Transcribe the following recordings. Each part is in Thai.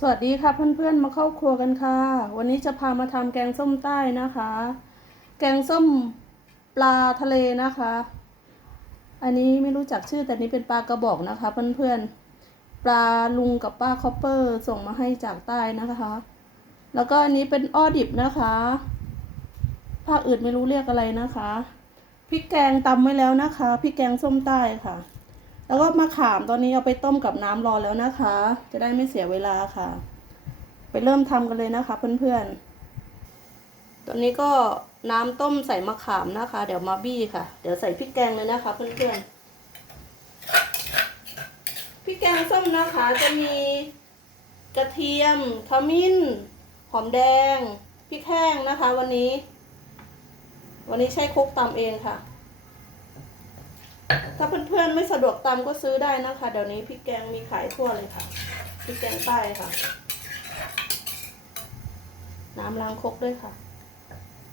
สวัสดีค่ะเพื่อนๆมาเข้าครัวกันค่ะ วันนี้จะพามาทำแกงส้มใต้นะคะ แกงส้มปลาทะเลนะคะ อันนี้ไม่รู้จักชื่อแต่นี้เป็นปลากระบอกนะคะ เพื่อนๆปลาลุงกับป้าคอปเปอร์ส่งมาให้จากใต้นะคะ แล้วก็อันนี้เป็นอ้อดิบนะคะภาคอื่นไม่รู้เรียกอะไรนะคะพริกแกงตำไว้แล้วนะคะพริกแกงส้มใต้ค่ะ แล้วก็มะขามตอนนี้เอาไปต้มกับน้ำรอแล้วนะคะ จะได้ไม่เสียเวลาค่ะ ไปเริ่มทำกันเลยนะคะ เพื่อนๆ ตอนนี้ก็น้ำต้มใส่มะขามนะคะ เดี๋ยวมาบี้ค่ะ เดี๋ยวใส่พริกแกงเลยนะคะเพื่อนๆ พริกแกงส้มนะคะจะมีกระเทียม ขมิ้น หอมแดง พริกแห้งนะคะ วันนี้ วันนี้ใช้ครกตำเองค่ะ ถ้าเพื่อนๆไม่สะดวกตำก็ซื้อได้นะคะ เดี๋ยวนี้พริกแกงมีขายทั่วเลยค่ะพริกแกงใต้ค่ะ น้ำล้างครกด้วยค่ะ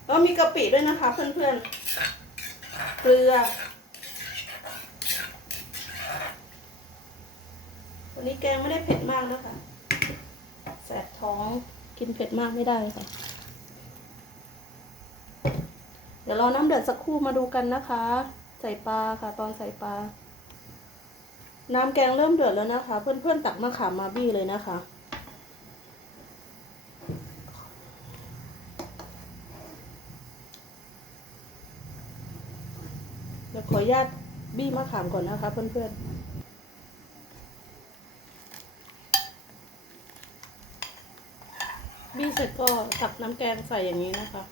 แล้วมีกะปิด้วยนะคะ เพื่อนๆ เกลือ วันนี้แกงไม่ได้เผ็ดมากนะคะ แสบท้องกินเผ็ดมากไม่ได้ค่ะ เดี๋ยวรอน้ำเดือดสักครู่มาดูกันนะคะ ส่ปลาค่ะ ตอนใส่ปลา น้ำแกงเริ่มเดือดแล้วนะคะ เพื่อนๆตักมะขามมาบี้เลยนะคะ เดี๋ยวขออนุญาตบี้มะขามก่อนนะคะ เพื่อนๆบี้เสร็จก็ตักน้ำแกงใส่อย่างนี้นะคะ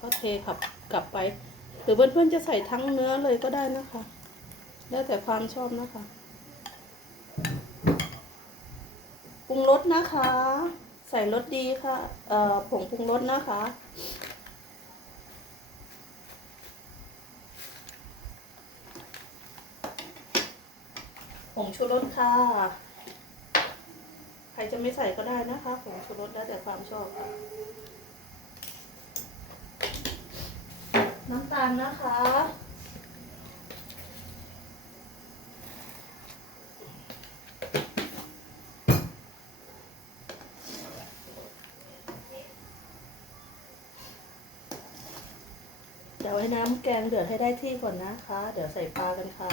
ก็เทขับกลับไป รือเพื่อนๆจะใส่ทั้งเนื้อเลยก็ได้นะคะ แล้วแต่ความชอบนะคะปรุงรสนะคะ ใส่รสดีค่ะ เอ่อผงปรุงรสนะคะผงชูรสค่ะ ใครจะไม่ใส่ก็ได้นะคะผงชูรสแล้วแต่ความชอบค่ะ น้ำตาลนะคะ เดี๋ยวให้น้ำแกงเดือดให้ได้ที่ก่อนนะคะ เดี๋ยวใส่ปลากันค่ะ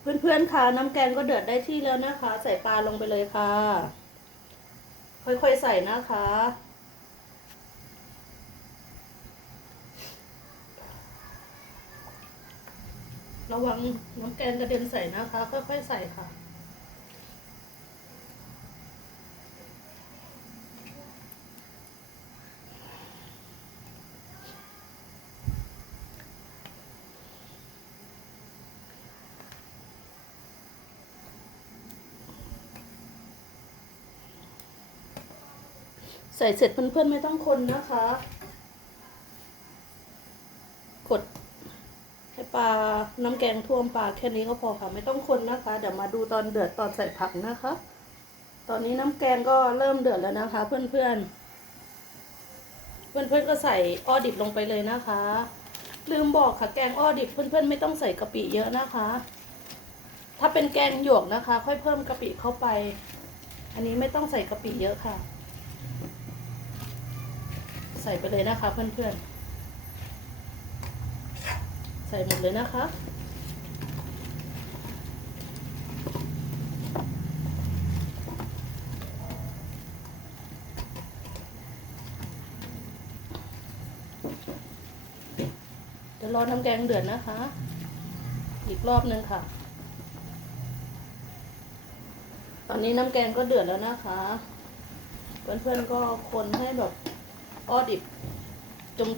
เพื่อนๆค่ะน้ำแกงก็เดือดได้ที่แล้วนะคะ ใส่ปลาลงไปเลยค่ะ ค่อยๆใส่นะคะ ระวังน้ำแกงกระเด็นใส่นะคะ ค่อยๆใส่ค่ะ ใส่เสร็จเพื่อนๆไม่ต้องคนนะคะ กด ให้ ปลาน้ำแกงท่วมปลาแค่นี้ก็พอค่ะ ไม่ต้องคนนะคะ เดี๋ยวมาดูตอนเดือดตอนใส่ผักนะคะ ตอนนี้น้ำแกงก็เริ่มเดือดแล้วนะคะ เพื่อนๆเพื่อนๆก็ใส่อ้อดิบลงไปเลยนะคะ ลืมบอกค่ะแกงอ้อดิบเพื่อนๆไม่ต้องใส่กะปิเยอะนะคะ ถ้าเป็นแกงหยวกนะคะ ค่อยเพิ่มกะปิเข้าไป อันนี้ไม่ต้องใส่กะปิเยอะค่ะ ใส่ไปเลยนะคะ เพื่อนๆใส่หมดเลยนะคะ เดี๋ยวรอน้ำแกงเดือดนะคะ อีกรอบนึงค่ะ ตอนนี้น้ำแกงก็เดือดแล้วนะคะ เพื่อนๆก็คนให้แบบอ้อดิบ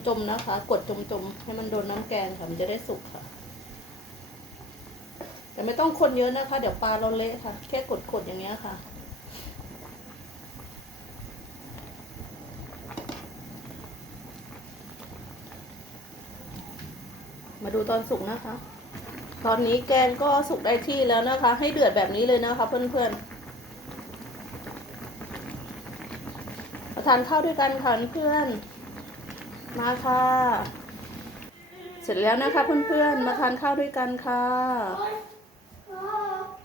จมๆนะคะ กดจมๆให้มันโดนน้ำแกงค่ะมันจะได้สุกค่ะ แต่ไม่ต้องคนเยอะนะคะ เดี๋ยวปลาเราเละค่ะ แค่กดๆอย่างเงี้ยค่ะมาดูตอนสุกนะคะ ตอนนี้แกงก็สุกได้ที่แล้วนะคะ ให้เดือดแบบนี้เลยนะคะเพื่อนๆทานข้าวด้วยกันค่ะเพื่อน มาค่ะ เสร็จแล้วนะคะเพื่อนๆ มาทานข้าวด้วยกันค่ะ